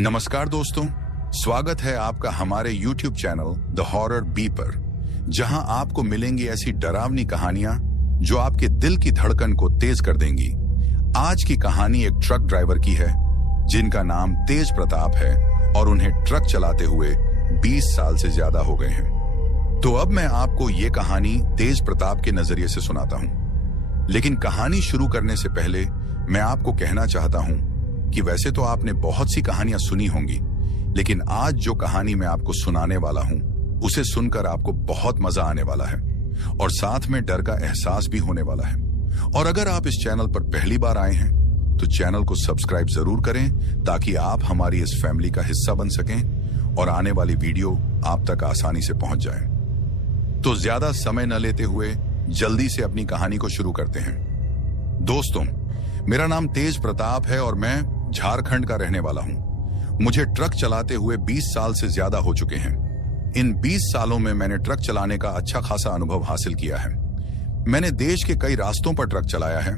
नमस्कार दोस्तों, स्वागत है आपका हमारे YouTube channel the horror B पर, जहां आपको मिलेंगी ऐसी डरावनी कहानियां जो आपके दिल की धड़कन को तेज कर देंगी। आज की कहानी एक ट्रक ड्राइवर की है जिनका नाम तेज प्रताप है और उन्हें ट्रक चलाते हुए 20 साल से ज्यादा हो गए हैं। तो अब मैं आपको ये कहानी तेज प्रताप के नजरिए से सुनाता हूं। लेकिन कहानी शुरू करने से पहले मैं आपको कहना चाहता हूं कि वैसे तो आपने बहुत सी कहानियां सुनी होंगी, लेकिन आज जो कहानी मैं आपको सुनाने वाला हूं उसे सुनकर आपको बहुत मजा आने वाला है और साथ में डर का एहसास भी होने वाला है। और अगर आप इस चैनल पर पहली बार आए हैं तो चैनल को सब्सक्राइब जरूर करें ताकि आप हमारी इस फैमिली का हिस्सा बन सकें और आने वाली वीडियो आप तक आसानी से पहुंच जाए। तो ज्यादा समय न लेते हुए जल्दी से अपनी कहानी को शुरू करते हैं। दोस्तों, मेरा नाम तेज प्रताप है और मैं झारखंड का रहने वाला हूं। मुझे ट्रक चलाते हुए 20 साल से ज्यादा हो चुके हैं। इन 20 सालों में मैंने ट्रक चलाने का अच्छा खासा अनुभव हासिल किया है। मैंने देश के कई रास्तों पर ट्रक चलाया है,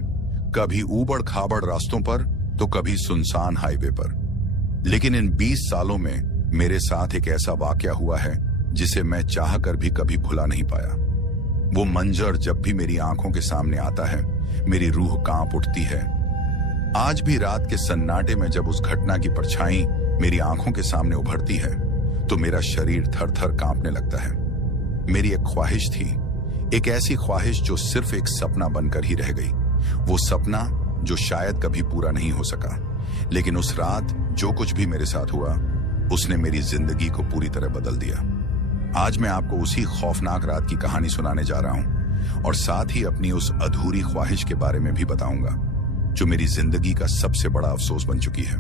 कभी ऊबड़ खाबड़ रास्तों पर तो कभी सुनसान हाईवे पर। लेकिन इन 20 सालों में मेरे साथ एक ऐसा वाकया हुआ है जिसे मैं चाहकर भी कभी भुला नहीं पाया। वो मंजर जब भी मेरी आंखों के सामने आता है, मेरी रूह कांप उठती है। आज भी रात के सन्नाटे में जब उस घटना की परछाई मेरी आंखों के सामने उभरती है तो मेरा शरीर थर थर कांपने लगता है। मेरी एक ख्वाहिश थी, एक ऐसी ख्वाहिश जो सिर्फ एक सपना बनकर ही रह गई। वो सपना जो शायद कभी पूरा नहीं हो सका। लेकिन उस रात जो कुछ भी मेरे साथ हुआ उसने मेरी जिंदगी को पूरी तरह बदल दिया। आज मैं आपको उसी खौफनाक रात की कहानी सुनाने जा रहा हूं और साथ ही अपनी उस अधूरी ख्वाहिश के बारे में भी बताऊंगा जो मेरी जिंदगी का सबसे बड़ा अफसोस बन चुकी है।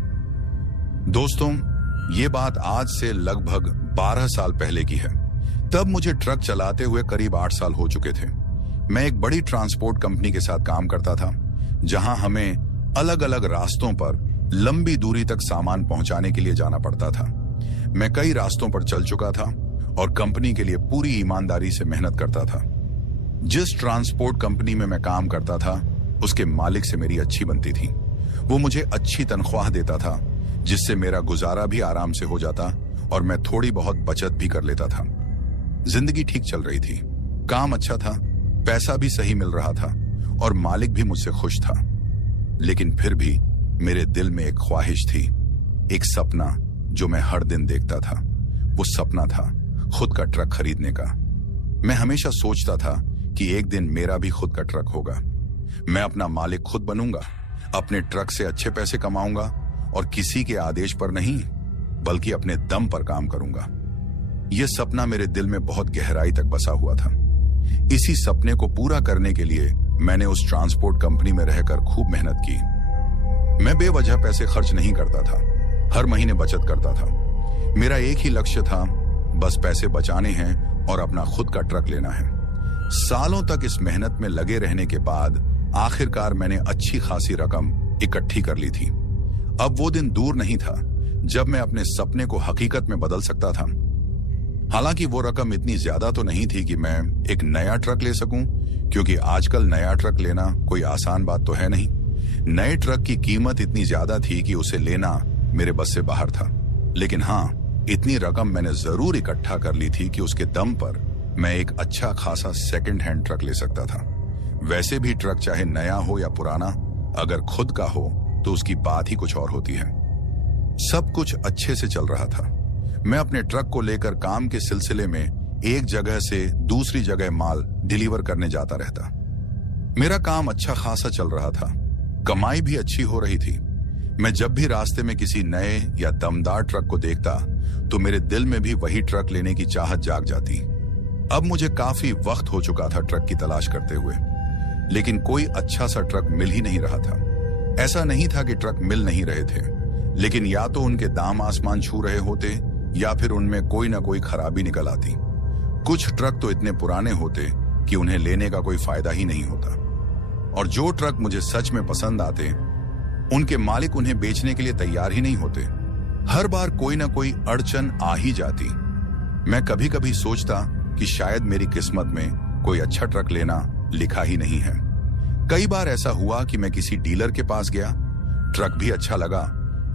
दोस्तों, ये बात आज से लगभग 12 साल पहले की है। तब मुझे ट्रक चलाते हुए करीब 8 साल हो चुके थे। मैं एक बड़ी ट्रांसपोर्ट कंपनी के साथ काम करता था, जहां हमें अलग अलग रास्तों पर लंबी दूरी तक सामान पहुंचाने के लिए जाना पड़ता था। मैं कई रास्तों पर चल चुका था और कंपनी के लिए पूरी ईमानदारी से मेहनत करता था। जिस ट्रांसपोर्ट कंपनी में मैं काम करता था उसके मालिक से मेरी अच्छी बनती थी। वो मुझे अच्छी तनख्वाह देता था जिससे मेरा गुजारा भी आराम से हो जाता और मैं थोड़ी बहुत बचत भी कर लेता था। जिंदगी ठीक चल रही थी, काम अच्छा था, पैसा भी सही मिल रहा था और मालिक भी मुझसे खुश था। लेकिन फिर भी मेरे दिल में एक ख्वाहिश थी, एक सपना जो मैं हर दिन देखता था। वो सपना था खुद का ट्रक खरीदने का। मैं हमेशा सोचता था कि एक दिन मेरा भी खुद का ट्रक होगा। मैं अपना मालिक खुद बनूंगा, अपने ट्रक से अच्छे पैसे कमाऊंगा और किसी के आदेश पर नहीं बल्कि अपने दम पर काम करूंगा। यह सपना मेरे दिल में बहुत गहराई तक बसा हुआ था। इसी सपने को पूरा करने के लिए मैंने उस ट्रांसपोर्ट कंपनी में रहकर खूब मेहनत की। मैं बेवजह पैसे खर्च नहीं करता था, हर महीने बचत करता था। मेरा एक ही लक्ष्य था, बस पैसे बचाने हैं और अपना खुद का ट्रक लेना है। सालों तक इस मेहनत में लगे रहने के बाद आखिरकार मैंने अच्छी खासी रकम इकट्ठी कर ली थी। अब वो दिन दूर नहीं था जब मैं अपने सपने को हकीकत में बदल सकता था। हालांकि वो रकम इतनी ज्यादा तो नहीं थी कि मैं एक नया ट्रक ले सकूं, क्योंकि आजकल नया ट्रक लेना कोई आसान बात तो है नहीं। नए ट्रक की कीमत इतनी ज्यादा थी कि उसे लेना मेरे बस से बाहर था। लेकिन हाँ, इतनी रकम मैंने जरूर इकट्ठा कर ली थी कि उसके दम पर मैं एक अच्छा खासा सेकंड हैंड ट्रक ले सकता था। वैसे भी ट्रक चाहे नया हो या पुराना, अगर खुद का हो तो उसकी बात ही कुछ और होती है। सब कुछ अच्छे से चल रहा था। मैं अपने ट्रक को लेकर काम के सिलसिले में एक जगह से दूसरी जगह माल डिलीवर करने जाता रहता। मेरा काम अच्छा खासा चल रहा था, कमाई भी अच्छी हो रही थी। मैं जब भी रास्ते में किसी नए या दमदार ट्रक को देखता तो मेरे दिल में भी वही ट्रक लेने की चाहत जाग जाती। अब मुझे काफी वक्त हो चुका था ट्रक की तलाश करते हुए, लेकिन कोई अच्छा सा ट्रक मिल ही नहीं रहा था। ऐसा नहीं था कि ट्रक मिल नहीं रहे थे, लेकिन या तो उनके दाम आसमान छू रहे होते या फिर उनमें कोई ना कोई खराबी निकल आती। कुछ ट्रक तो इतने पुराने होते कि उन्हें लेने का कोई फायदा ही नहीं होता, और जो ट्रक मुझे सच में पसंद आते उनके मालिक उन्हें बेचने के लिए तैयार ही नहीं होते। हर बार कोई ना कोई अड़चन आ ही जाती। मैं कभी कभी सोचता कि शायद मेरी किस्मत में कोई अच्छा ट्रक लेना लिखा ही नहीं है। कई बार ऐसा हुआ कि मैं किसी डीलर के पास गया, ट्रक भी अच्छा लगा,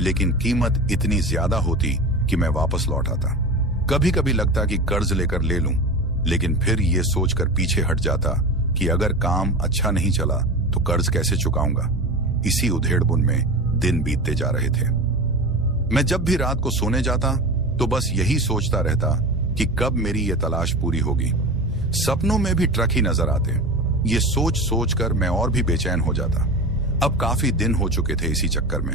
लेकिन कीमत इतनी ज्यादा होती कि मैं वापस लौट आता। कभी कभी लगता कि कर्ज लेकर ले लूं, लेकिन फिर ये सोचकर पीछे हट जाता कि अगर काम अच्छा नहीं चला तो कर्ज कैसे चुकाऊंगा। इसी उधेड़बुन में दिन बीतते जा रहे थे। मैं जब भी रात को सोने जाता तो बस यही सोचता रहता कि कब मेरी ये तलाश पूरी होगी। सपनों में भी ट्रक ही नजर आते। ये सोच सोच कर मैं और भी बेचैन हो जाता। अब काफी दिन हो चुके थे इसी चक्कर में।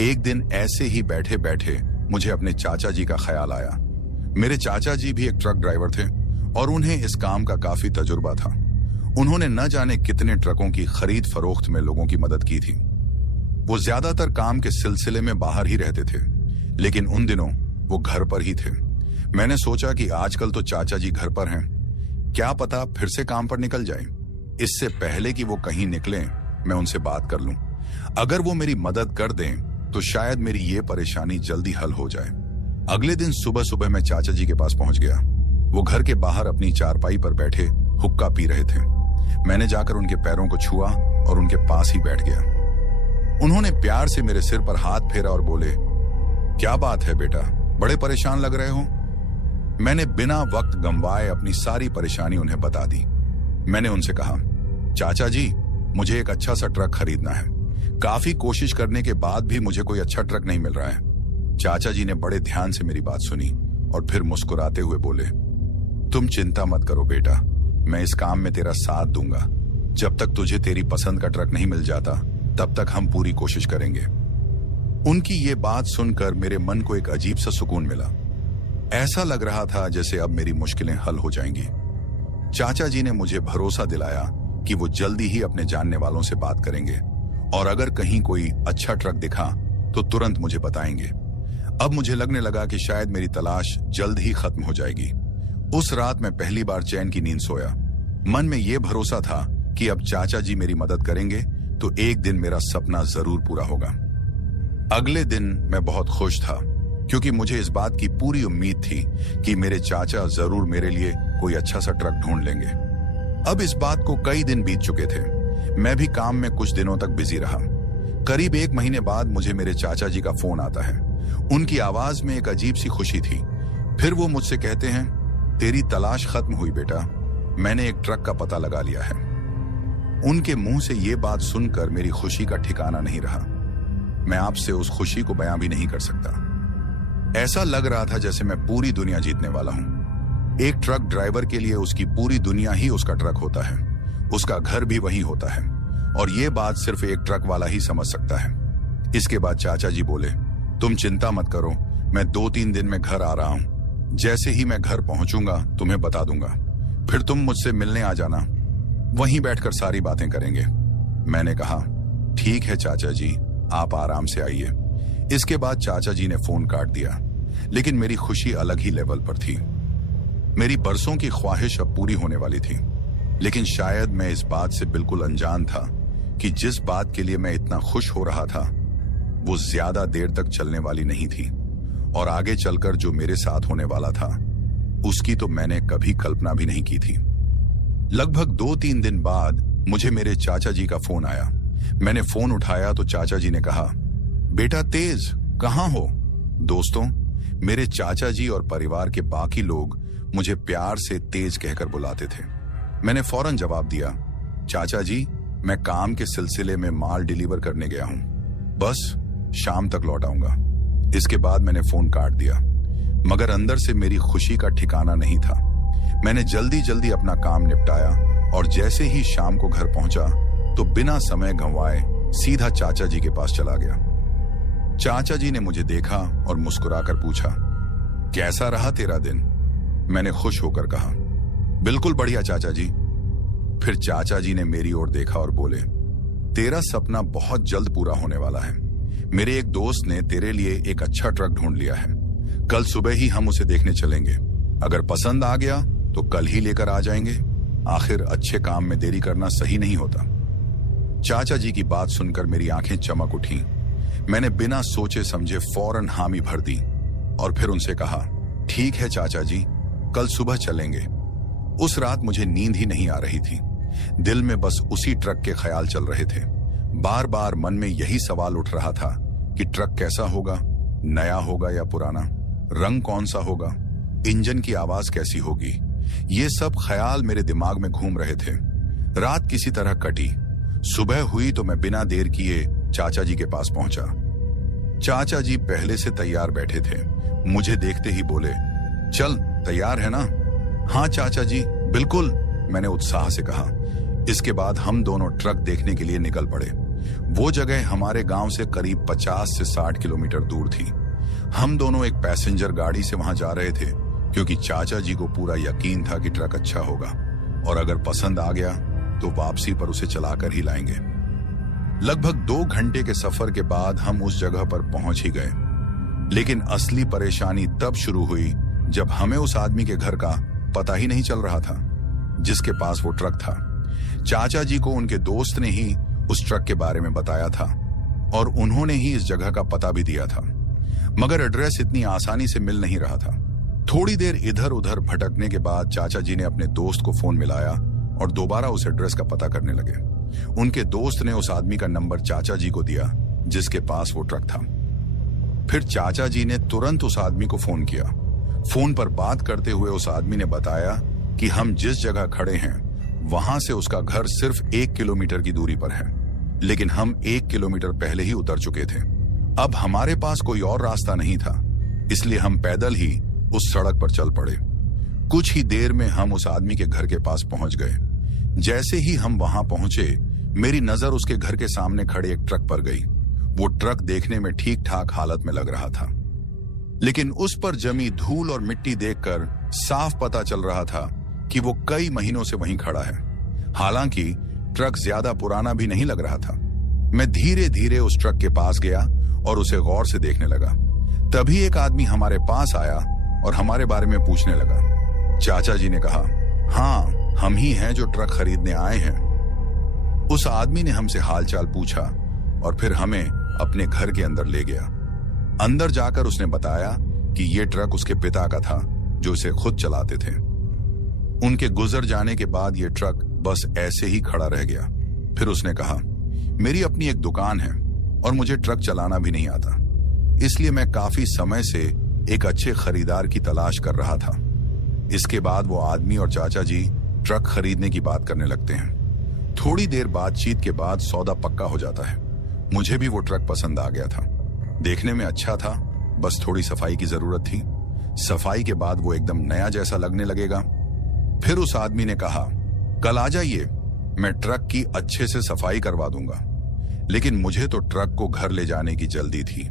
एक दिन ऐसे ही बैठे बैठे मुझे अपने चाचा जी का ख्याल आया। मेरे चाचा जी भी एक ट्रक ड्राइवर थे और उन्हें इस काम का काफी तजुर्बा था। उन्होंने न जाने कितने ट्रकों की खरीद फरोख्त में लोगों की मदद की थी। वो ज्यादातर काम के सिलसिले में बाहर ही रहते थे, लेकिन उन दिनों वो घर पर ही थे। मैंने सोचा कि आजकल तो चाचा जी घर पर हैं, क्या पता फिर से काम पर निकल जाए। इससे पहले कि वो कहीं निकलें, मैं उनसे बात कर लूं। अगर वो मेरी मदद कर दें तो शायद मेरी ये परेशानी जल्दी हल हो जाए। अगले दिन सुबह सुबह मैं चाचा जी के पास पहुंच गया। वो घर के बाहर अपनी चारपाई पर बैठे हुक्का पी रहे थे। मैंने जाकर उनके पैरों को छुआ और उनके पास ही बैठ गया। उन्होंने प्यार से मेरे सिर पर हाथ फेरा और बोले, क्या बात है बेटा, बड़े परेशान लग रहे हो। मैंने बिना वक्त गंवाए अपनी सारी परेशानी उन्हें बता दी। मैंने उनसे कहा, चाचा जी, मुझे एक अच्छा सा ट्रक खरीदना है। काफी कोशिश करने के बाद भी मुझे कोई अच्छा ट्रक नहीं मिल रहा है। चाचा जी ने बड़े ध्यान से मेरी बात सुनी और फिर मुस्कुराते हुए बोले, तुम चिंता मत करो बेटा, मैं इस काम में तेरा साथ दूंगा। जब तक तुझे तेरी पसंद का ट्रक नहीं मिल जाता तब तक हम पूरी कोशिश करेंगे। उनकी ये बात सुनकर मेरे मन को एक अजीब सा सुकून मिला। ऐसा लग रहा था जैसे अब मेरी मुश्किलें हल हो जाएंगी। चाचा जी ने मुझे भरोसा दिलाया कि वो जल्दी ही अपने जानने वालों से बात करेंगे और अगर कहीं कोई अच्छा ट्रक दिखा तो तुरंत मुझे बताएंगे। अब मुझे लगने लगा कि शायद मेरी तलाश जल्द ही खत्म हो जाएगी। उस रात मैं पहली बार चैन की नींद सोया। मन में यह भरोसा था कि अब चाचा जी मेरी मदद करेंगे तो एक दिन मेरा सपना जरूर पूरा होगा। अगले दिन मैं बहुत खुश था क्योंकि मुझे इस बात की पूरी उम्मीद थी कि मेरे चाचा जरूर मेरे लिए कोई अच्छा सा ट्रक ढूंढ लेंगे। अब इस बात को कई दिन बीत चुके थे। मैं भी काम में कुछ दिनों तक बिजी रहा। करीब 1 महीने बाद मुझे मेरे चाचा जी का फोन आता है। उनकी आवाज में एक अजीब सी खुशी थी। फिर वो मुझसे कहते हैं, तेरी तलाश खत्म हुई बेटा, मैंने एक ट्रक का पता लगा लिया है। उनके मुंह से ये बात सुनकर मेरी खुशी का ठिकाना नहीं रहा। मैं आपसे उस खुशी को बयां भी नहीं कर सकता। ऐसा लग रहा था जैसे मैं पूरी दुनिया जीतने वाला हूं। एक ट्रक ड्राइवर के लिए उसकी पूरी दुनिया ही उसका ट्रक होता है, उसका घर भी वही होता है और ये बात सिर्फ एक ट्रक वाला ही समझ सकता है। इसके बाद चाचा जी बोले, तुम चिंता मत करो, मैं 2-3 दिन में घर आ रहा हूं। जैसे ही मैं घर पहुंचूंगा तुम्हें बता दूंगा, फिर तुम मुझसे मिलने आ जाना, वहीं बैठकर सारी बातें करेंगे। मैंने कहा, ठीक है चाचा जी, आप आराम से आइए। इसके बाद चाचा जी ने फोन काट दिया, लेकिन मेरी खुशी अलग ही लेवल पर थी। मेरी बरसों की ख्वाहिश अब पूरी होने वाली थी, लेकिन शायद मैं इस बात से बिल्कुल अनजान था कि जिस बात के लिए मैं इतना खुश हो रहा था वो ज्यादा देर तक चलने वाली नहीं थी और आगे चलकर जो मेरे साथ होने वाला था उसकी तो मैंने कभी कल्पना भी नहीं की थी। लगभग 2-3 दिन बाद मुझे मेरे चाचा जी का फोन आया। मैंने फोन उठाया तो चाचा जी ने कहा, बेटा तेज, कहां हो। दोस्तों, मेरे चाचा जी और परिवार के बाकी लोग मुझे प्यार से तेज कहकर बुलाते थे। मैंने फौरन जवाब दिया, चाचा जी, मैं काम के सिलसिले में माल डिलीवर करने गया हूं, बस शाम तक लौट आऊंगा। इसके बाद मैंने फोन काट दिया, मगर अंदर से मेरी खुशी का ठिकाना नहीं था। मैंने जल्दी जल्दी अपना काम निपटाया और जैसे ही शाम को घर पहुंचा तो बिना समय गंवाए सीधा चाचा जी के पास चला गया। चाचा जी ने मुझे देखा और मुस्कुराकर पूछा, कैसा रहा तेरा दिन। मैंने खुश होकर कहा, बिल्कुल बढ़िया चाचा जी। फिर चाचा जी ने मेरी ओर देखा और बोले, तेरा सपना बहुत जल्द पूरा होने वाला है। मेरे एक दोस्त ने तेरे लिए एक अच्छा ट्रक ढूंढ लिया है। कल सुबह ही हम उसे देखने चलेंगे। अगर पसंद आ गया तो कल ही लेकर आ जाएंगे। आखिर अच्छे काम में देरी करना सही नहीं होता। चाचा जी की बात सुनकर मेरी आंखें चमक उठी। मैंने बिना सोचे समझे फौरन हामी भर दी और फिर उनसे कहा, ठीक है चाचा जी, कल सुबह चलेंगे। उस रात मुझे नींद ही नहीं आ रही थी। दिल में बस उसी ट्रक के ख्याल चल रहे थे। बार बार मन में यही सवाल उठ रहा था कि ट्रक कैसा होगा, नया होगा या पुराना, रंग कौन सा होगा, इंजन की आवाज कैसी होगी। ये सब ख्याल मेरे दिमाग में घूम रहे थे। रात किसी तरह कटी। सुबह हुई तो मैं बिना देर किए चाचा जी के पास पहुंचा। चाचा जी पहले से तैयार बैठे थे। मुझे देखते ही बोले, चल तैयार है ना? हाँ चाचा जी बिल्कुल, मैंने उत्साह से कहा। इसके बाद हम दोनों ट्रक देखने के लिए निकल पड़े। वो जगह हमारे गांव से करीब 50 से 60 किलोमीटर दूर थी। हम दोनों एक पैसेंजर गाड़ी से वहां जा रहे थे, क्योंकि चाचा जी को पूरा यकीन था कि ट्रक अच्छा होगा और अगर पसंद आ गया तो वापसी पर उसे चलाकर ही लाएंगे। लगभग 2 घंटे के सफर के बाद हम उस जगह पर पहुंच ही गए। लेकिन असली परेशानी तब शुरू हुई जब हमें उस आदमी के घर का पता ही नहीं चल रहा था जिसके पास वो ट्रक था। चाचा जी को उनके दोस्त ने ही उस ट्रक के बारे में बताया था और उन्होंने ही इस जगह का पता भी दिया था, मगर एड्रेस इतनी आसानी से मिल नहीं रहा था। थोड़ी देर इधर उधर भटकने के बाद चाचा जी ने अपने दोस्त को फोन मिलाया और दोबारा उस एड्रेस का पता करने लगे। उनके दोस्त ने उस आदमी का नंबर चाचा जी को दिया जिसके पास वो ट्रक था। फिर चाचा जी ने तुरंत उस आदमी को फोन किया। फोन पर बात करते हुए उस आदमी ने बताया कि हम जिस जगह खड़े हैं वहां से उसका घर सिर्फ 1 किलोमीटर की दूरी पर है, लेकिन हम 1 किलोमीटर पहले ही उतर चुके थे। अब हमारे पास कोई और रास्ता नहीं था, इसलिए हम पैदल ही उस सड़क पर चल पड़े। कुछ ही देर में हम उस आदमी के घर के पास पहुंच गए। जैसे ही हम वहां पहुंचे, मेरी नजर उसके घर के सामने खड़े एक ट्रक पर गई। वो ट्रक देखने में ठीक ठाक हालत में लग रहा था, लेकिन उस पर जमी धूल और मिट्टी देखकर साफ पता चल रहा था कि वो कई महीनों से वहीं खड़ा है। हालांकि ट्रक ज्यादा पुराना भी नहीं लग रहा था। मैं धीरे धीरे उस ट्रक के पास गया और उसे गौर से देखने लगा। तभी एक आदमी हमारे पास आया और हमारे बारे में पूछने लगा। चाचा जी ने कहा, हाँ हम ही हैं जो ट्रक खरीदने आए हैं। उस आदमी ने हमसे हालचाल पूछा और फिर हमें अपने घर के अंदर ले गया। अंदर जाकर उसने बताया कि ये ट्रक उसके पिता का था जो इसे खुद चलाते थे। उनके गुजर जाने के बाद ये ट्रक बस ऐसे ही खड़ा रह गया। फिर उसने कहा, मेरी अपनी एक दुकान है और मुझे ट्रक चलाना भी नहीं आता, इसलिए मैं काफी समय से एक अच्छे खरीदार की तलाश कर रहा था। इसके बाद वो आदमी और चाचा जी ट्रक खरीदने की बात करने लगते हैं। थोड़ी देर बातचीत के बाद सौदा पक्का हो जाता है। मुझे भी वो ट्रक पसंद आ गया था। देखने में अच्छा था, बस थोड़ी सफाई की जरूरत थी। सफाई के बाद वो एकदम नया जैसा लगने लगेगा। फिर उस आदमी ने कहा, कल आ जाइए, मैं ट्रक की अच्छे से सफाई करवा दूंगा। लेकिन मुझे तो ट्रक को घर ले जाने की जल्दी थी।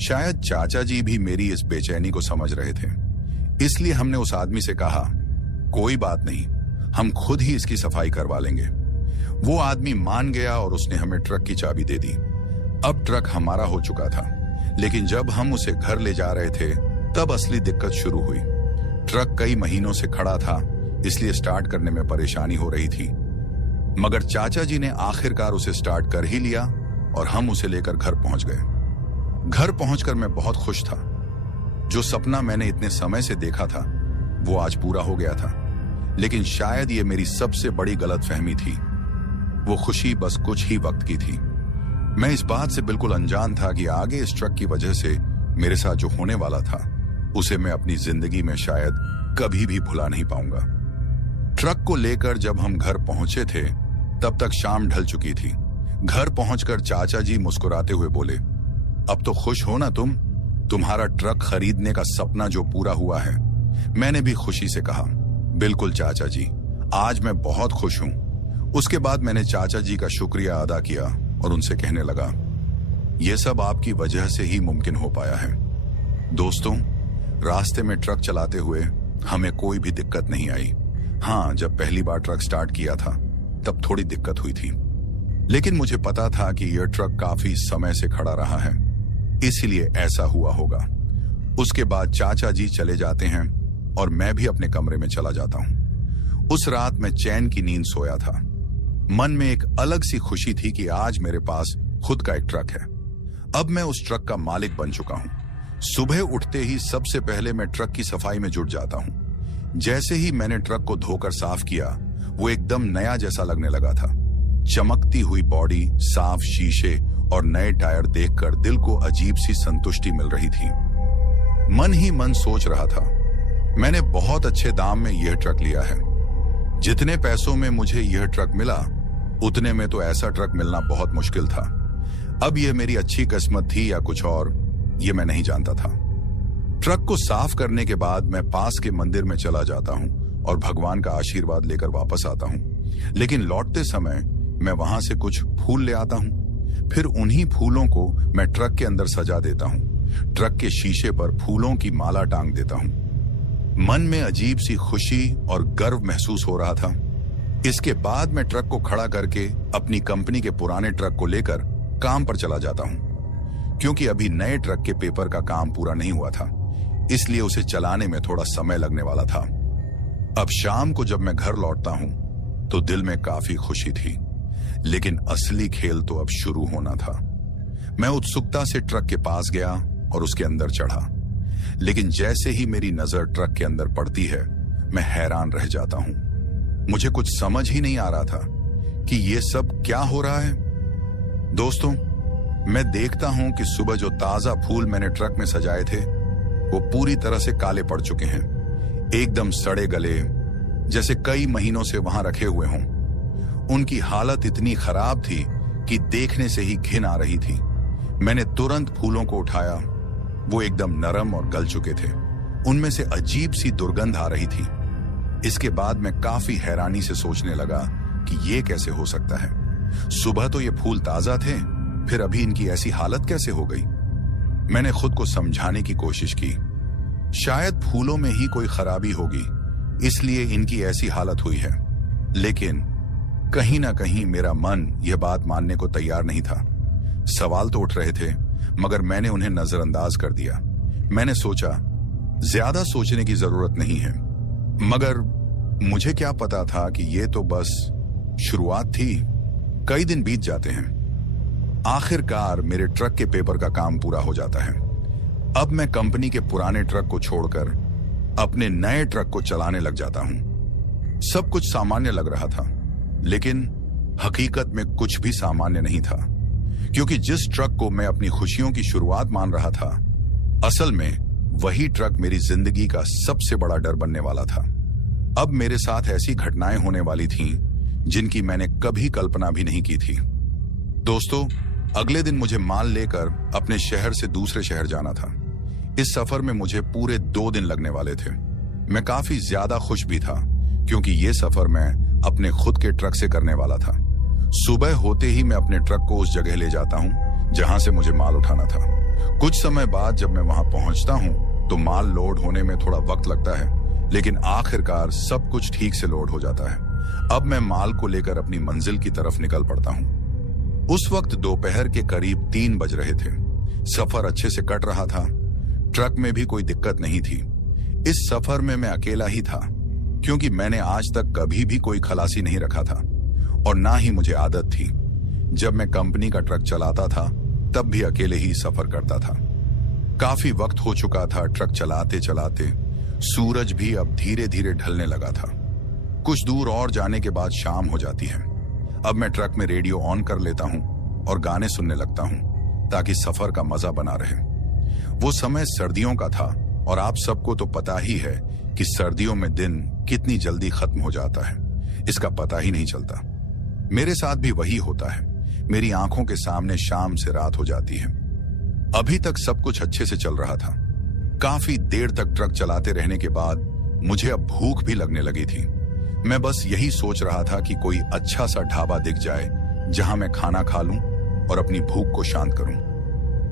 शायद चाचा जी भी मेरी इस बेचैनी को समझ रहे थे, इसलिए हमने उस आदमी से कहा, कोई बात नहीं, हम खुद ही इसकी सफाई करवा लेंगे। वो आदमी मान गया और उसने हमें ट्रक की चाबी दे दी। अब ट्रक हमारा हो चुका था, लेकिन जब हम उसे घर ले जा रहे थे तब असली दिक्कत शुरू हुई। ट्रक कई महीनों से खड़ा था, इसलिए स्टार्ट करने में परेशानी हो रही थी, मगर चाचा जी ने आखिरकार उसे स्टार्ट कर ही लिया और हम उसे लेकर घर पहुंच गए। घर पहुंचकर मैं बहुत खुश था। जो सपना मैंने इतने समय से देखा था वो आज पूरा हो गया था, लेकिन शायद ये मेरी सबसे बड़ी गलतफहमी थी। वो खुशी बस कुछ ही वक्त की थी। मैं इस बात से बिल्कुल अनजान था कि आगे इस ट्रक की वजह से मेरे साथ जो होने वाला था उसे मैं अपनी जिंदगी में शायद कभी भी भुला नहीं पाऊंगा। ट्रक को लेकर जब हम घर पहुंचे थे तब तक शाम ढल चुकी थी। घर पहुंचकर चाचा जी मुस्कुराते हुए बोले, अब तो खुश हो ना तुम? तुम्हारा ट्रक खरीदने का सपना जो पूरा हुआ है। मैंने भी खुशी से कहा, बिल्कुल चाचा जी, आज मैं बहुत खुश हूं। उसके बाद मैंने चाचा जी का शुक्रिया अदा किया और उनसे कहने लगा, यह सब आपकी वजह से ही मुमकिन हो पाया है। दोस्तों, रास्ते में ट्रक चलाते हुए हमें कोई भी दिक्कत नहीं आई। हाँ, जब पहली बार ट्रक स्टार्ट किया था तब थोड़ी दिक्कत हुई थी, लेकिन मुझे पता था कि यह ट्रक काफी समय से खड़ा रहा है, इसलिए ऐसा हुआ होगा। उसके बाद चाचा जी चले जाते हैं और मैं भी अपने कमरे में चला जाता हूं। उस रात मैं चैन की नींद सोया था। मन में एक अलग सी खुशी थी कि आज मेरे पास खुद का एक ट्रक है। अब मैं उस ट्रक का मालिक बन चुका हूं। सुबह उठते ही सबसे पहले मैं ट्रक की सफाई में जुट जाता हूं। जैसे ही मैंने ट्रक को धोकर साफ किया, वो एकदम नया जैसा लगने लगा था। चमकती हुई बॉडी, साफ शीशे और नए टायर देखकर दिल को अजीब सी संतुष्टि मिल रही थी। मन ही मन सोच रहा था, मैंने बहुत अच्छे दाम में यह ट्रक लिया है। जितने पैसों में मुझे यह ट्रक मिला, उतने में तो ऐसा ट्रक मिलना बहुत मुश्किल था। अब यह मेरी अच्छी किस्मत थी या कुछ और, यह मैं नहीं जानता था। ट्रक को साफ करने के बाद मैं पास के मंदिर में चला जाता हूं और भगवान का आशीर्वाद लेकर वापस आता हूं। लेकिन लौटते समय मैं वहां से कुछ फूल ले आता हूं। फिर उन्हीं फूलों को मैं ट्रक के अंदर सजा देता हूं। ट्रक के शीशे पर फूलों की माला टांग देता हूं। मन में अजीब सी खुशी और गर्व महसूस हो रहा था। इसके बाद मैं ट्रक को खड़ा करके अपनी कंपनी के पुराने ट्रक को लेकर काम पर चला जाता हूं। क्योंकि अभी नए ट्रक के पेपर का काम पूरा नहीं हुआ था, इसलिए उसे चलाने में थोड़ा समय लगने वाला था। अब शाम को जब मैं घर लौटता हूं तो दिल में काफी खुशी थी, लेकिन असली खेल तो अब शुरू होना था। मैं उत्सुकता से ट्रक के पास गया और उसके अंदर चढ़ा। लेकिन जैसे ही मेरी नजर ट्रक के अंदर पड़ती है, मैं हैरान रह जाता हूं। मुझे कुछ समझ ही नहीं आ रहा था कि ये सब क्या हो रहा है। दोस्तों, मैं देखता हूं कि सुबह जो ताजा फूल मैंने ट्रक में सजाए थे, वो पूरी तरह से काले पड़ चुके हैं, एकदम सड़े गले, जैसे कई महीनों से वहां रखे हुए हों। उनकी हालत इतनी खराब थी कि देखने से ही घिन आ रही थी। मैंने तुरंत फूलों को उठाया। वो एकदम नरम और गल चुके थे। उनमें से अजीब सी दुर्गंध आ रही थी। इसके बाद मैं काफी हैरानी से सोचने लगा कि ये कैसे हो सकता है। सुबह तो ये फूल ताजा थे, फिर अभी इनकी ऐसी हालत कैसे हो गई। मैंने खुद को समझाने की कोशिश की। शायद फूलों में ही कोई खराबी होगी, इसलिए इनकी ऐसी हालत हुई है। लेकिन कहीं ना कहीं मेरा मन यह बात मानने को तैयार नहीं था। सवाल तो उठ रहे थे, मगर मैंने उन्हें नजरअंदाज कर दिया। मैंने सोचा, ज्यादा सोचने की जरूरत नहीं है। मगर मुझे क्या पता था कि यह तो बस शुरुआत थी। कई दिन बीत जाते हैं। आखिरकार मेरे ट्रक के पेपर का काम पूरा हो जाता है। अब मैं कंपनी के पुराने ट्रक को छोड़कर अपने नए ट्रक को चलाने लग जाता हूं। सब कुछ सामान्य लग रहा था, लेकिन हकीकत में कुछ भी सामान्य नहीं था। क्योंकि जिस ट्रक को मैं अपनी खुशियों की शुरुआत मान रहा था, असल में वही ट्रक मेरी जिंदगी का सबसे बड़ा डर बनने वाला था। अब मेरे साथ ऐसी घटनाएं होने वाली थीं जिनकी मैंने कभी कल्पना भी नहीं की थी। दोस्तों, अगले दिन मुझे माल लेकर अपने शहर से दूसरे शहर जाना था। इस सफर में मुझे पूरे 2 दिन लगने वाले थे। मैं काफी ज्यादा खुश भी था, क्योंकि ये सफर मैं अपने खुद के ट्रक से करने वाला था। सुबह होते ही मैं अपने ट्रक को उस जगह ले जाता हूं जहां से मुझे माल उठाना था। कुछ समय बाद जब मैं वहां पहुंचता हूं तो माल लोड होने में थोड़ा वक्त लगता है, लेकिन आखिरकार सब कुछ ठीक से लोड हो जाता है। अब मैं माल को लेकर अपनी मंजिल की तरफ निकल पड़ता हूं। उस वक्त दोपहर के करीब 3 बज रहे थे। सफर अच्छे से कट रहा था। ट्रक में भी कोई दिक्कत नहीं थी। इस सफर में मैं अकेला ही था, क्योंकि मैंने आज तक कभी भी कोई खलासी नहीं रखा था और ना ही मुझे आदत थी। जब मैं कंपनी का ट्रक चलाता था तब भी अकेले ही सफर करता था। काफी वक्त हो चुका था ट्रक चलाते चलाते। सूरज भी अब धीरे धीरे ढलने लगा था। कुछ दूर और जाने के बाद शाम हो जाती है। अब मैं ट्रक में रेडियो ऑन कर लेता हूं और गाने सुनने लगता हूं ताकि सफर का मजा बना रहे। वो समय सर्दियों का था और आप सबको तो पता ही है कि सर्दियों में दिन कितनी जल्दी खत्म हो जाता है, इसका पता ही नहीं चलता। मेरे साथ भी वही होता है। मेरी आंखों के सामने शाम से रात हो जाती है। अभी तक सब कुछ अच्छे से चल रहा था। काफी देर तक ट्रक चलाते रहने के बाद मुझे अब भूख भी लगने लगी थी। मैं बस यही सोच रहा था कि कोई अच्छा सा ढाबा दिख जाए जहां मैं खाना खा लूं और अपनी भूख को शांत करूं।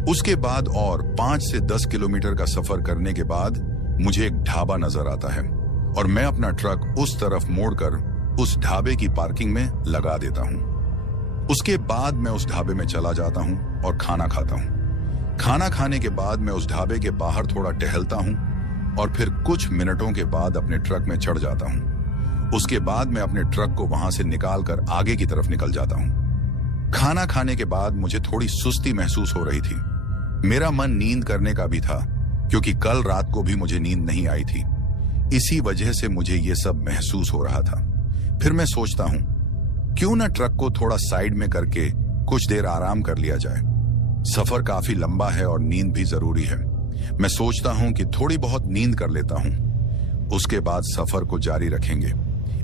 उसके बाद और 5 से 10 किलोमीटर का सफर करने के बाद मुझे एक ढाबा नजर आता है और मैं अपना ट्रक उस तरफ मोड़कर उस ढाबे की पार्किंग में लगा देता हूं। उसके बाद मैं उस ढाबे में चला जाता हूं और खाना खाता हूं। खाना खाने के बाद मैं उस ढाबे के बाहर थोड़ा टहलता हूं और फिर कुछ मिनटों के बाद अपने ट्रक में चढ़ जाता हूं। उसके बाद मैं अपने ट्रक को वहां से निकालकर आगे की तरफ निकल जाता हूं। खाना खाने के बाद मुझे थोड़ी सुस्ती महसूस हो रही थी। मेरा मन नींद करने का भी था, क्योंकि कल रात को भी मुझे नींद नहीं आई थी। इसी वजह से मुझे ये सब महसूस हो रहा था। फिर मैं सोचता हूं, क्यों ना ट्रक को थोड़ा साइड में करके कुछ देर आराम कर लिया जाए। सफर काफी लंबा है और नींद भी जरूरी है। मैं सोचता हूं कि थोड़ी बहुत नींद कर लेता हूं, उसके बाद सफर को जारी रखेंगे।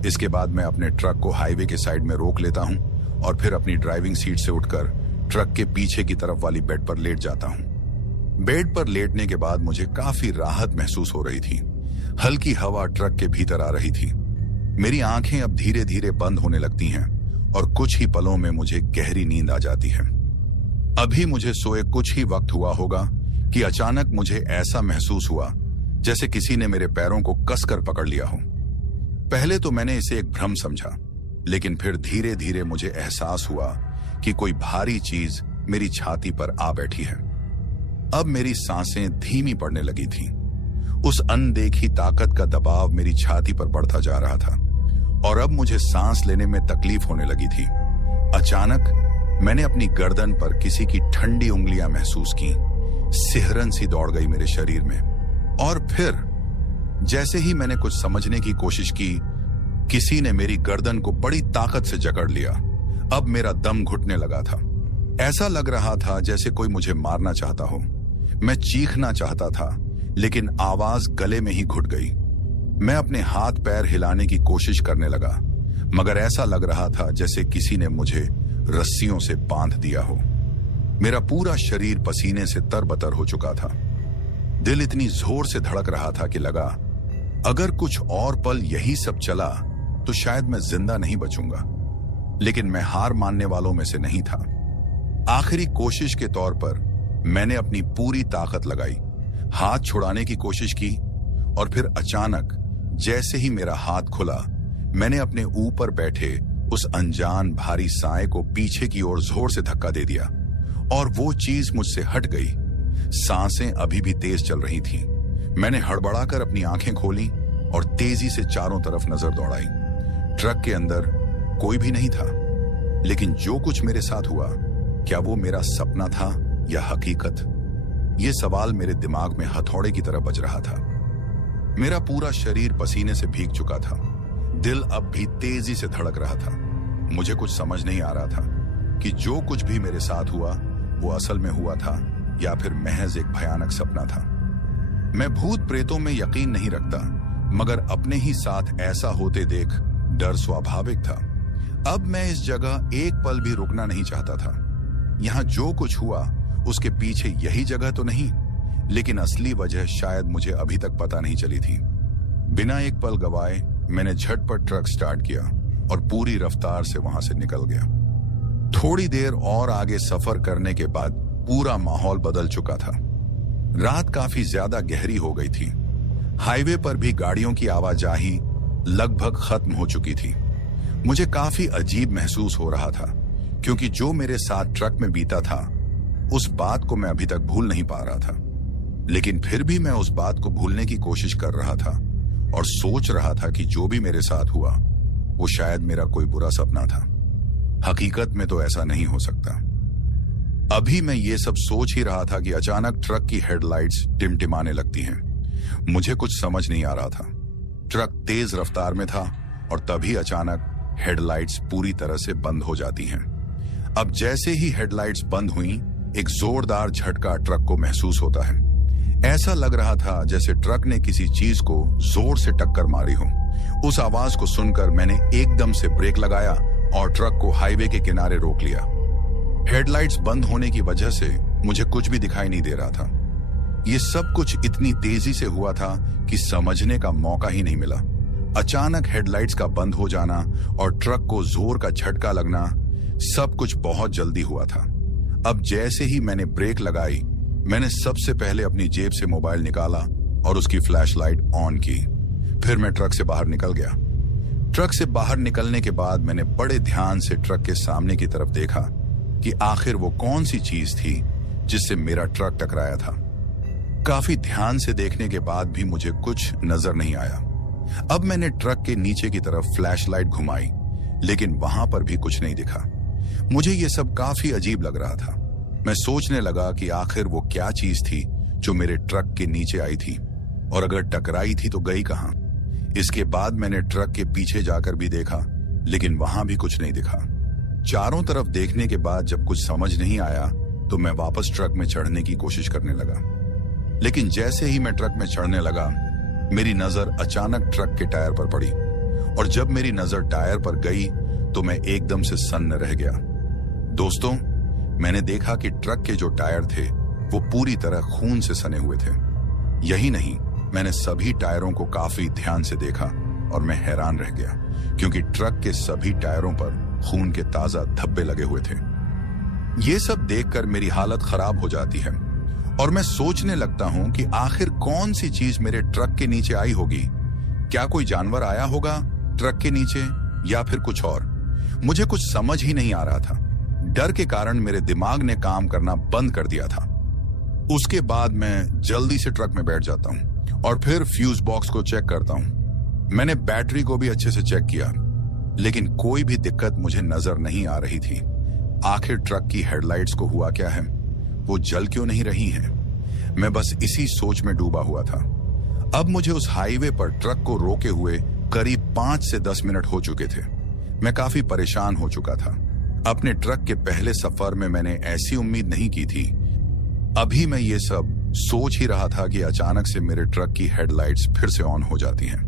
इसके बाद मैं अपने ट्रक को हाईवे के साइड में रोक लेता हूं और फिर अपनी ड्राइविंग सीट से उठकर ट्रक के पीछे की तरफ वाली बेड पर लेट जाता हूं। बेड पर लेटने के बाद मुझे काफी राहत महसूस हो रही थी। हल्की हवा ट्रक के भीतर आ रही थी। मेरी आंखें अब धीरे धीरे बंद होने लगती हैं और कुछ ही पलों में मुझे गहरी नींद आ जाती है। अभी मुझे सोए कुछ ही वक्त हुआ होगा कि अचानक मुझे ऐसा महसूस हुआ जैसे किसी ने मेरे पैरों को कसकर पकड़ लिया हो। पहले तो मैंने इसे एक भ्रम समझा, लेकिन फिर धीरे धीरे मुझे एहसास हुआ कि कोई भारी चीज मेरी छाती पर आ बैठी है। अब मेरी सांसें धीमी पड़ने लगी थीं। उस अनदेखी ताकत का दबाव मेरी छाती पर बढ़ता जा रहा था और अब मुझे सांस लेने में तकलीफ होने लगी थी। अचानक मैंने अपनी गर्दन पर किसी की ठंडी उंगलियां महसूस की। सिहरन सी दौड़ गई मेरे शरीर में और फिर जैसे ही मैंने कुछ समझने की कोशिश की, किसी ने मेरी गर्दन को बड़ी ताकत से जकड़ लिया। अब मेरा दम घुटने लगा था। ऐसा लग रहा था जैसे कोई मुझे मारना चाहता हो। मैं चीखना चाहता था, लेकिन आवाज गले में ही घुट गई। मैं अपने हाथ पैर हिलाने की कोशिश करने लगा, मगर ऐसा लग रहा था जैसे किसी ने मुझे रस्सियों से बांध दिया हो। मेरा पूरा शरीर पसीने से तरबतर हो चुका था। दिल इतनी जोर से धड़क रहा था कि लगा अगर कुछ और पल यही सब चला तो शायद मैं जिंदा नहीं बचूंगा। लेकिन मैं हार मानने वालों में से नहीं था। आखिरी कोशिश के तौर पर मैंने अपनी पूरी ताकत लगाई, हाथ छुड़ाने की कोशिश की और फिर अचानक जैसे ही मेरा हाथ खुला, मैंने अपने ऊपर बैठे उस अनजान भारी साए को पीछे की ओर जोर से धक्का दे दिया और वो चीज मुझसे हट गई। सांसें अभी भी तेज चल रही थीं। मैंने हड़बड़ाकर अपनी आंखें खोली और तेजी से चारों तरफ नजर दौड़ाई। ट्रक के अंदर कोई भी नहीं था, लेकिन जो कुछ मेरे साथ हुआ, क्या वो मेरा सपना था या हकीकत? ये सवाल मेरे दिमाग में हथौड़े की तरह बज रहा था। मेरा पूरा शरीर पसीने से भीग चुका था। दिल अब भी तेजी से धड़क रहा था। मुझे कुछ समझ नहीं आ रहा था कि जो कुछ भी मेरे साथ हुआ वो असल में हुआ था या फिर महज एक भयानक सपना था। मैं भूत प्रेतों में यकीन नहीं रखता, मगर अपने ही साथ ऐसा होते देख डर स्वाभाविक था। अब मैं इस जगह एक पल भी रुकना नहीं चाहता था। यहाँ जो कुछ हुआ उसके पीछे यही जगह तो नहीं, लेकिन असली वजह शायद मुझे अभी तक पता नहीं चली थी। बिना एक पल गवाए मैंने झटपट ट्रक स्टार्ट किया और पूरी रफ्तार से वहां से निकल गया। थोड़ी देर और आगे सफर करने के बाद पूरा माहौल बदल चुका था। रात काफी ज्यादा गहरी हो गई थी। हाईवे पर भी गाड़ियों की आवाजाही लगभग खत्म हो चुकी थी। मुझे काफी अजीब महसूस हो रहा था, क्योंकि जो मेरे साथ ट्रक में बीता था उस बात को मैं अभी तक भूल नहीं पा रहा था। लेकिन फिर भी मैं उस बात को भूलने की कोशिश कर रहा था और सोच रहा था कि जो भी मेरे साथ हुआ वो शायद मेरा कोई बुरा सपना था। हकीकत में तो ऐसा नहीं हो सकता। अभी मैं ये सब सोच ही रहा था कि अचानक ट्रक की हेडलाइट्स टिमटिमाने लगती हैं। मुझे कुछ समझ नहीं आ रहा था। ट्रक तेज रफ्तार में था और तभी अचानक हेडलाइट्स पूरी तरह से बंद हो जाती हैं। अब जैसे ही हेडलाइट्स बंद हुई, एक जोरदार झटका ट्रक को महसूस होता है। ऐसा लग रहा था जैसे ट्रक ने किसी चीज को जोर से टक्कर मारी हो। उस आवाज को सुनकर मैंने एकदम से ब्रेक लगाया और ट्रक को हाईवे के किनारे रोक लिया। हेडलाइट्स बंद होने की वजह से मुझे कुछ भी दिखाई नहीं दे रहा था। ये सब कुछ इतनी तेजी से हुआ था कि समझने का मौका ही नहीं मिला। अचानक हेडलाइट्स का बंद हो जाना और ट्रक को जोर का झटका लगना, सब कुछ बहुत जल्दी हुआ था। अब जैसे ही मैंने ब्रेक लगाई, मैंने सबसे पहले अपनी जेब से मोबाइल निकाला और उसकी फ्लैशलाइट ऑन की। फिर मैं ट्रक से बाहर निकल गया। ट्रक से बाहर निकलने के बाद मैंने बड़े ध्यान से ट्रक के सामने की तरफ देखा कि आखिर वो कौन सी चीज थी जिससे मेरा ट्रक टकराया था। काफी ध्यान से देखने के बाद भी मुझे कुछ नजर नहीं आया। अब मैंने ट्रक के नीचे की तरफ फ्लैशलाइट घुमाई, लेकिन वहां पर भी कुछ नहीं दिखा। मुझे ये सब काफी अजीब लग रहा था। मैं सोचने लगा कि आखिर वो क्या चीज थी जो मेरे ट्रक के नीचे आई थी, और अगर टकराई थी तो गई कहां। इसके बाद मैंने ट्रक के पीछे जाकर भी देखा, लेकिन वहां भी कुछ नहीं दिखा। चारों तरफ देखने के बाद जब कुछ समझ नहीं आया तो मैं वापस ट्रक में चढ़ने की कोशिश करने लगा। लेकिन जैसे ही मैं ट्रक में चढ़ने लगा, मेरी नजर अचानक ट्रक के टायर पर पड़ी, और जब मेरी नजर टायर पर गई तो मैं एकदम से सन्न रह गया। दोस्तों, मैंने देखा कि ट्रक के जो टायर थे वो पूरी तरह खून से सने हुए थे। यही नहीं, मैंने सभी टायरों को काफी ध्यान से देखा और मैं हैरान रह गया, क्योंकि ट्रक के सभी टायरों पर खून के ताजा धब्बे लगे हुए थे। ये सब देखकर मेरी हालत खराब हो जाती है और मैं सोचने लगता हूं कि आखिर कौन सी चीज मेरे ट्रक के नीचे आई होगी। क्या कोई जानवर आया होगा ट्रक के नीचे, या फिर कुछ और? मुझे कुछ समझ ही नहीं आ रहा था। डर के कारण मेरे दिमाग ने काम करना बंद कर दिया था। उसके बाद मैं जल्दी से ट्रक में बैठ जाता हूं और फिर फ्यूज बॉक्स को चेक करता हूं। मैंने बैटरी को भी अच्छे से चेक किया, लेकिन कोई भी दिक्कत मुझे नजर नहीं आ रही थी। आखिर ट्रक की हेडलाइट्स को हुआ क्या है? वो जल क्यों नहीं रही हैं? मैं बस इसी सोच में डूबा हुआ था। अब मुझे उस हाईवे पर ट्रक को रोके हुए करीब 5 से 10 मिनट हो चुके थे। मैं काफी परेशान हो चुका था। अपने ट्रक के पहले सफर में मैंने ऐसी उम्मीद नहीं की थी। अभी मैं ये सब सोच ही रहा था कि अचानक से मेरे ट्रक की हेडलाइट्स फिर से ऑन हो जाती हैं।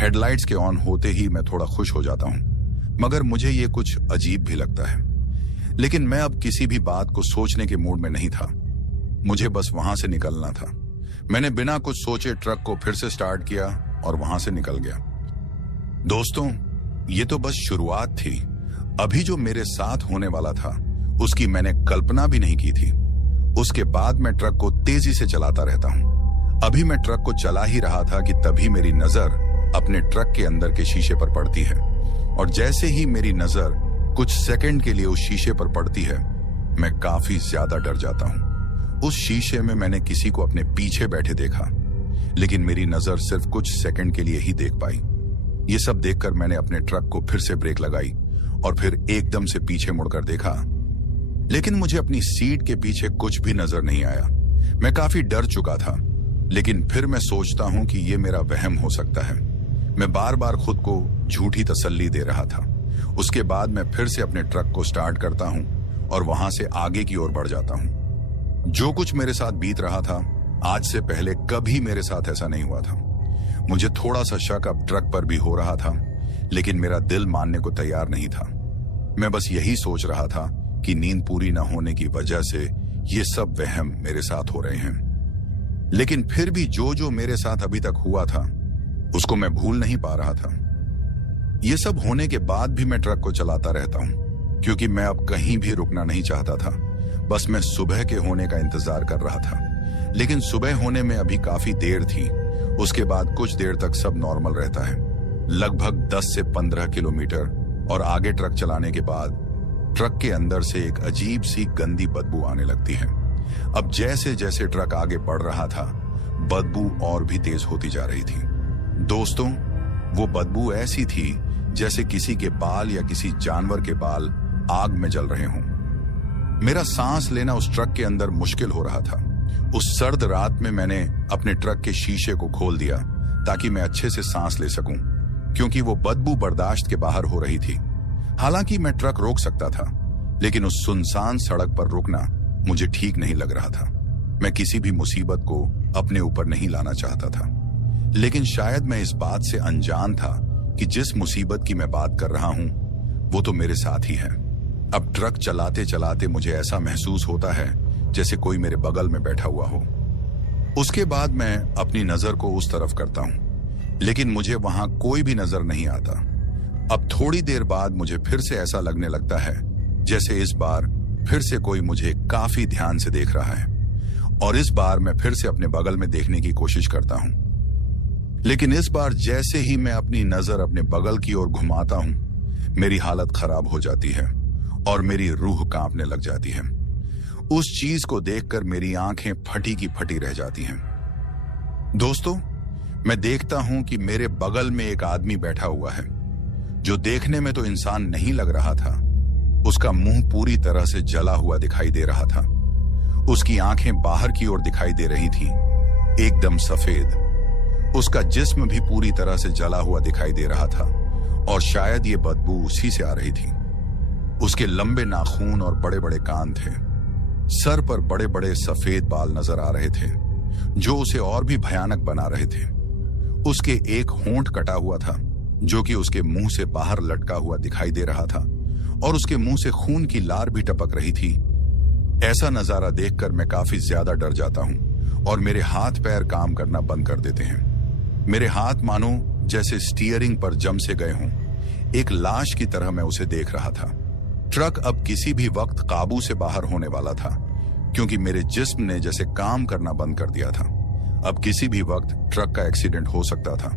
हेडलाइट्स के ऑन होते ही मैं थोड़ा खुश हो जाता हूं, मगर मुझे ये कुछ अजीब भी लगता है। लेकिन मैं अब किसी भी बात को सोचने के मूड में नहीं था। मुझे बस वहां से निकलना था। मैंने बिना कुछ सोचे ट्रक को फिर से स्टार्ट किया और वहां से निकल गया। दोस्तों, ये तो बस शुरुआत थी। अभी जो मेरे साथ होने वाला था उसकी मैंने कल्पना भी नहीं की थी। उसके बाद मैं ट्रक को तेजी से चलाता रहता हूं। अभी मैं ट्रक को चला ही रहा था कि तभी मेरी नजर अपने ट्रक के अंदर के शीशे पर पड़ती है, और जैसे ही मेरी नजर कुछ सेकंड के लिए उस शीशे पर पड़ती है, मैं काफी ज्यादा डर जाता हूं। उस शीशे में मैंने किसी को अपने पीछे बैठे देखा, लेकिन मेरी नजर सिर्फ कुछ सेकंड के लिए ही देख पाई। ये सब देखकर मैंने अपने ट्रक को फिर से ब्रेक लगाई और फिर एकदम से पीछे मुड़कर देखा, लेकिन मुझे अपनी सीट के पीछे कुछ भी नजर नहीं आया। मैं काफी डर चुका था, लेकिन फिर मैं सोचता हूं कि ये मेरा वहम हो सकता है। मैं बार बार खुद को झूठी तसल्ली दे रहा था। उसके बाद मैं फिर से अपने ट्रक को स्टार्ट करता हूं और वहां से आगे की ओर बढ़ जाता हूं। जो कुछ मेरे साथ बीत रहा था, आज से पहले कभी मेरे साथ ऐसा नहीं हुआ था। मुझे थोड़ा सा शक अब ट्रक पर भी हो रहा था, लेकिन मेरा दिल मानने को तैयार नहीं था। मैं बस यही सोच रहा था कि नींद पूरी न होने की वजह से ये सब वहम मेरे साथ हो रहे हैं। लेकिन फिर भी जो जो मेरे साथ अभी तक हुआ था उसको मैं भूल नहीं पा रहा था। ये सब होने के बाद भी मैं ट्रक को चलाता रहता हूं, क्योंकि मैं अब कहीं भी रुकना नहीं चाहता था। बस मैं सुबह के होने का इंतजार कर रहा था। लेकिन सुबह होने में अभी काफी देर थी। उसके बाद कुछ देर तक सब नॉर्मल रहता है। लगभग 10 से 15 किलोमीटर और आगे ट्रक चलाने के बाद ट्रक के अंदर से एक अजीब सी गंदी बदबू आने लगती है। अब जैसे जैसे ट्रक आगे बढ़ रहा था, बदबू और भी तेज होती जा रही थी। दोस्तों, वो बदबू ऐसी थी जैसे किसी के बाल या किसी जानवर के बाल आग में जल रहे हों। मेरा सांस लेना उस ट्रक के अंदर मुश्किल हो रहा था। उस सर्द रात में मैंने अपने ट्रक के शीशे को खोल दिया ताकि मैं अच्छे से सांस ले सकूं, क्योंकि वो बदबू बर्दाश्त के बाहर हो रही थी। हालांकि मैं ट्रक रोक सकता था, लेकिन उस सुनसान सड़क पर रुकना मुझे ठीक नहीं लग रहा था। मैं किसी भी मुसीबत को अपने ऊपर नहीं लाना चाहता था, लेकिन शायद मैं इस बात से अनजान था कि जिस मुसीबत की मैं बात कर रहा हूं वो तो मेरे साथ ही है। अब ट्रक चलाते चलाते मुझे ऐसा महसूस होता है जैसे कोई मेरे बगल में बैठा हुआ हो। उसके बाद मैं अपनी नजर को उस तरफ करता हूं, लेकिन मुझे वहां कोई भी नजर नहीं आता। अब थोड़ी देर बाद मुझे फिर से ऐसा लगने लगता है जैसे इस बार फिर से कोई मुझे काफी ध्यान से देख रहा है, और इस बार मैं फिर से अपने बगल में देखने की कोशिश करता हूं। लेकिन इस बार जैसे ही मैं अपनी नजर अपने बगल की ओर घुमाता हूं, मेरी हालत खराब हो जाती है और मेरी रूह कांपने लग जाती है। उस चीज को देखकर मेरी आंखें फटी की फटी रह जाती हैं। दोस्तों, मैं देखता हूं कि मेरे बगल में एक आदमी बैठा हुआ है, जो देखने में तो इंसान नहीं लग रहा था। उसका मुंह पूरी तरह से जला हुआ दिखाई दे रहा था। उसकी आंखें बाहर की ओर दिखाई दे रही थीं, एकदम सफेद। उसका जिस्म भी पूरी तरह से जला हुआ दिखाई दे रहा था, और शायद ये बदबू उसी से आ रही थी। उसके लंबे नाखून और बड़े बड़े कान थे। सर पर बड़े बड़े सफेद बाल नजर आ रहे थे जो उसे और भी भयानक बना रहे थे। उसके एक होंठ कटा हुआ था जो कि उसके मुंह से बाहर लटका हुआ दिखाई दे रहा था और उसके मुंह से खून की लार भी टपक रही थी। ऐसा नजारा देखकर मैं काफी ज्यादा डर जाता हूं और मेरे हाथ पैर काम करना बंद कर देते हैं। मेरे हाथ मानो जैसे स्टीयरिंग पर जम से गए हों। एक लाश की तरह मैं उसे देख रहा था। ट्रक अब किसी भी वक्त काबू से बाहर होने वाला था क्योंकि मेरे जिस्म ने जैसे काम करना बंद कर दिया था। अब किसी भी वक्त ट्रक का एक्सीडेंट हो सकता था।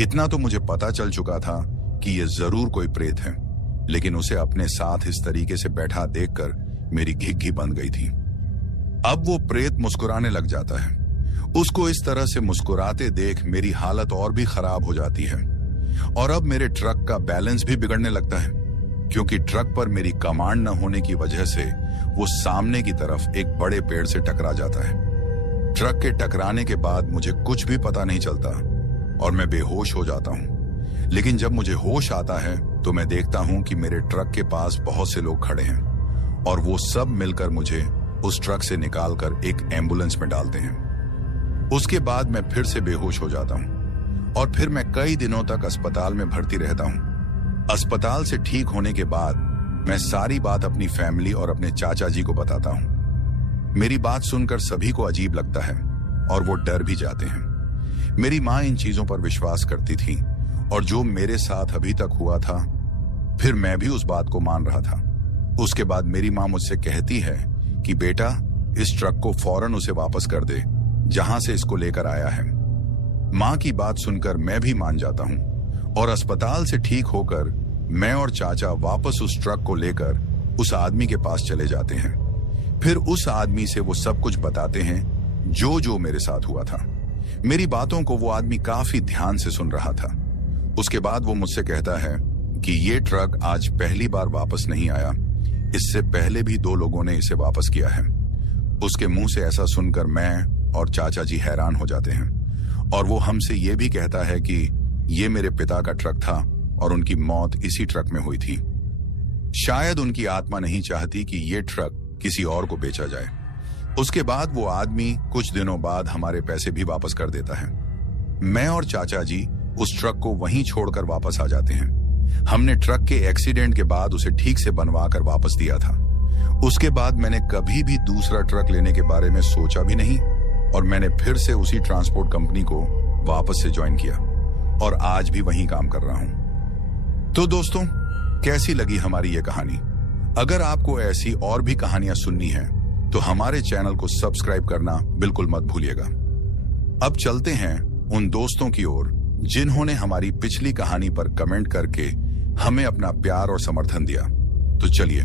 इतना तो मुझे पता चल चुका था कि यह जरूर कोई प्रेत है, लेकिन उसे अपने साथ इस तरीके से बैठा देखकर मेरी घिघी बंध गई थी। अब वो प्रेत मुस्कुराने लग जाता है। उसको इस तरह से मुस्कुराते देख मेरी हालत और भी खराब हो जाती है और अब मेरे ट्रक का बैलेंस भी बिगड़ने लगता है क्योंकि ट्रक पर मेरी कमांड न होने की वजह से वो सामने की तरफ एक बड़े पेड़ से टकरा जाता है। ट्रक के टकराने के बाद मुझे कुछ भी पता नहीं चलता और मैं बेहोश हो जाता हूं। लेकिन जब मुझे होश आता है तो मैं देखता हूं कि मेरे ट्रक के पास बहुत से लोग खड़े हैं और वो सब मिलकर मुझे उस ट्रक से निकालकर एक एम्बुलेंस में डालते हैं। उसके बाद मैं फिर से बेहोश हो जाता हूं और फिर मैं कई दिनों तक अस्पताल में भर्ती रहता हूं। अस्पताल से ठीक होने के बाद मैं सारी बात अपनी फैमिली और अपने चाचा जी को बताता हूं। मेरी बात सुनकर सभी को अजीब लगता है और वो डर भी जाते हैं। मेरी माँ इन चीजों पर विश्वास करती थी और जो मेरे साथ अभी तक हुआ था फिर मैं भी उस बात को मान रहा था। उसके बाद मेरी माँ मुझसे कहती है कि बेटा, इस ट्रक को फौरन उसे वापस कर दे जहां से इसको लेकर आया है। माँ की बात सुनकर मैं भी मान जाता हूं और अस्पताल से ठीक होकर मैं और चाचा वापस उस ट्रक को लेकर उस आदमी के पास चले जाते हैं। फिर उस आदमी से वो सब कुछ बताते हैं जो मेरे साथ हुआ था। मेरी बातों को वो आदमी काफी ध्यान से सुन रहा था। उसके बाद वो मुझसे कहता है कि ये ट्रक आज पहली बार वापस नहीं आया, इससे पहले भी 2 लोगों ने इसे वापस किया है। उसके मुंह से ऐसा सुनकर मैं और चाचा जी हैरान हो जाते हैं और वो हमसे ये भी कहता है कि ये मेरे पिता का ट्रक था और उनकी मौत इसी ट्रक में हुई थी। शायद उनकी आत्मा नहीं चाहती कि ये ट्रक किसी और को बेचा जाए। उसके बाद वो आदमी कुछ दिनों बाद हमारे पैसे भी वापस कर देता है। मैं और चाचा जी उस ट्रक को वहीं छोड़कर वापस आ जाते हैं। हमने ट्रक के एक्सीडेंट के बाद उसे ठीक से बनवा कर वापस दिया था। उसके बाद मैंने कभी भी दूसरा ट्रक लेने के बारे में सोचा भी नहीं और मैंने फिर से उसी ट्रांसपोर्ट कंपनी को वापस से ज्वाइन किया और आज भी वहीं काम कर रहा हूं। तो दोस्तों, कैसी लगी हमारी ये कहानी? अगर आपको ऐसी और भी कहानियां सुननी हैं, तो हमारे चैनल को सब्सक्राइब करना बिल्कुल मत भूलिएगा। अब चलते हैं उन दोस्तों की ओर जिन्होंने हमारी पिछली कहानी पर कमेंट करके हमें अपना प्यार और समर्थन दिया। तो चलिए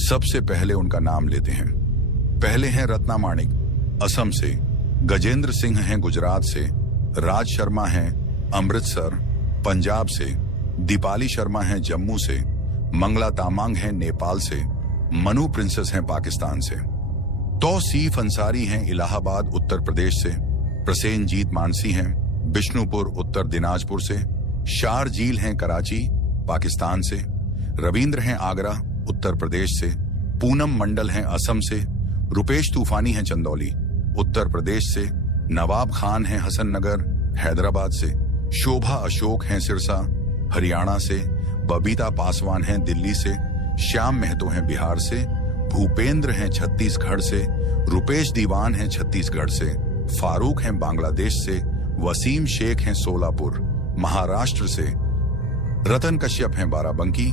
सबसे पहले उनका नाम लेते हैं। पहले हैं रत्ना माणिक असम से, गजेंद्र सिंह हैं गुजरात से, राज शर्मा हैं अमृतसर पंजाब से, दीपाली शर्मा हैं जम्मू से, मंगला तामांग हैं नेपाल से, मनु प्रिंसेस हैं पाकिस्तान से, तौसीफ अंसारी हैं इलाहाबाद उत्तर प्रदेश से, प्रसेनजीत मानसी हैं बिष्णुपुर उत्तर दिनाजपुर से, शारजील हैं कराची पाकिस्तान से, रविंद्र हैं आगरा उत्तर प्रदेश से, पूनम मंडल हैं असम से, रुपेश तूफानी हैं चंदौली उत्तर प्रदेश से, नवाब खान हैं हसन नगर हैदराबाद से, शोभा अशोक हैं सिरसा हरियाणा से, बबीता पासवान हैं दिल्ली से, श्याम महतो हैं बिहार से, भूपेंद्र हैं छत्तीसगढ़ से, रुपेश दीवान हैं छत्तीसगढ़ से, फारूक हैं बांग्लादेश से, वसीम शेख हैं सोलापुर महाराष्ट्र से, रतन कश्यप हैं बाराबंकी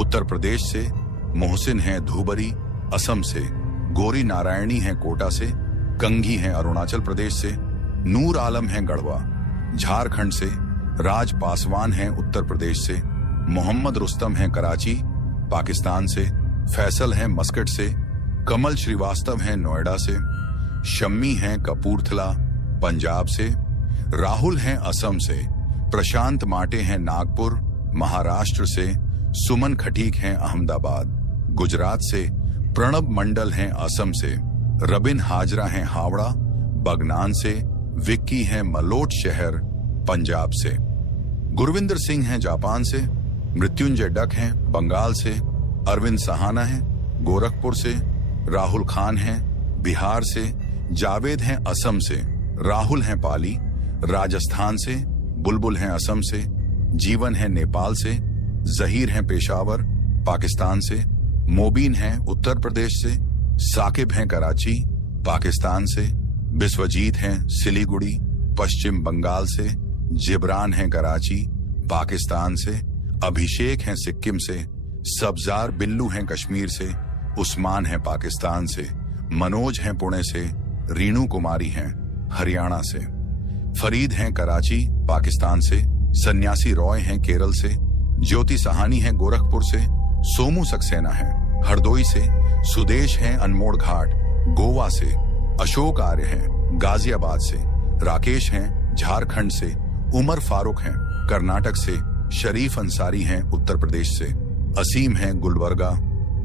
उत्तर प्रदेश से, मोहसिन हैं धुबरी असम से, गोरी नारायणी हैं कोटा से, कंघी हैं अरुणाचल प्रदेश से, नूर आलम हैं गढ़वा झारखंड से, राज पासवान हैं उत्तर प्रदेश से, मोहम्मद रुस्तम हैं कराची पाकिस्तान से, फैसल हैं मस्कट से, कमल श्रीवास्तव हैं नोएडा से, शम्मी हैं कपूरथला पंजाब से, राहुल हैं असम से, प्रशांत माटे हैं नागपुर महाराष्ट्र से, सुमन खटीक हैं अहमदाबाद गुजरात से, प्रणब मंडल हैं असम से, रबिन हाजरा हैं हावड़ा बगनान से, विक्की हैं मलोट शहर पंजाब से, गुरविंदर सिंह हैं जापान से, मृत्युंजय डक हैं बंगाल से, अरविंद सहाना हैं गोरखपुर से, राहुल खान हैं बिहार से, जावेद हैं असम से, राहुल हैं पाली, राजस्थान से, बुलबुल हैं असम से, जीवन हैं नेपाल से, जहीर हैं पेशावर, पाकिस्तान से, मोबीन हैं उत्तर प्रदेश से, साकिब हैं कराची, पाकिस्तान से, बिस्वजीत हैं सिलीगुड़ी, पश्चिम बंगाल से, जिब्रान हैं कराची, पाकिस्तान से, अभिषेक हैं सिक्किम से, सब्जार बिल्लू हैं कश्मीर से, उस्मान हैं पाकिस्तान से, मनोज हैं पुणे से, रीनू कुमारी हैं हरियाणा से, फरीद हैं कराची पाकिस्तान से, सन्यासी रॉय हैं केरल से, ज्योति सहानी हैं गोरखपुर से, सोमू सक्सेना हैं हरदोई से, सुदेश हैं अनमोड़ घाट गोवा से, अशोक आर्य हैं गाजियाबाद से, राकेश हैं झारखंड से, उमर फारूक हैं कर्नाटक से, शरीफ अंसारी हैं उत्तर प्रदेश से, असीम हैं गुलबर्गा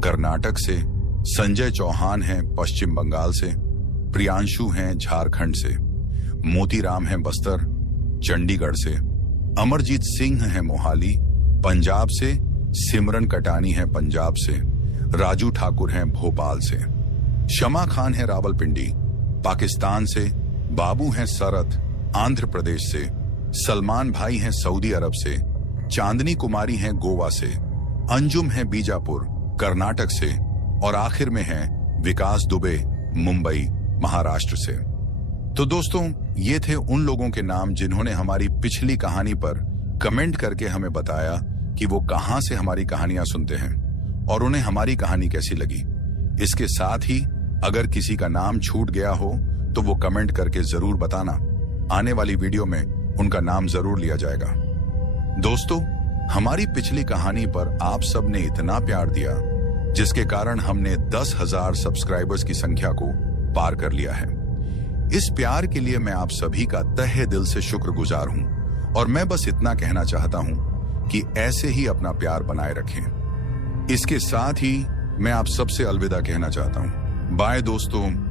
कर्नाटक से, संजय चौहान हैं पश्चिम बंगाल से, प्रियांशु हैं झारखंड से, मोतीराम हैं बस्तर चंडीगढ़ से, अमरजीत सिंह हैं मोहाली पंजाब से, सिमरन कटानी हैं पंजाब से, राजू ठाकुर हैं भोपाल से, शमा खान हैं रावलपिंडी पाकिस्तान से, बाबू हैं सरत आंध्र प्रदेश से, सलमान भाई हैं सऊदी अरब से, चांदनी कुमारी हैं गोवा से, अंजुम हैं बीजापुर कर्नाटक से, और आखिर में हैं विकास दुबे मुंबई महाराष्ट्र से। तो दोस्तों, ये थे उन लोगों के नाम जिन्होंने हमारी पिछली कहानी पर कमेंट करके हमें बताया कि वो कहां से हमारी कहानियां सुनते हैं और उन्हें हमारी कहानी कैसी लगी। इसके साथ ही अगर किसी का नाम छूट गया हो तो वो कमेंट करके जरूर बताना, आने वाली वीडियो में उनका नाम जरूर लिया जाएगा। दोस्तों, हमारी पिछली कहानी पर आप सब ने इतना प्यार दिया जिसके कारण हमने 10,000 सब्सक्राइबर्स की संख्या को पार कर लिया है। इस प्यार के लिए मैं आप सभी का तहे दिल से शुक्रगुजार हूं और मैं बस इतना कहना चाहता हूं कि ऐसे ही अपना प्यार बनाए रखें। इसके साथ ही मैं आप सबसे अलविदा कहना चाहता हूं। बाय दोस्तों।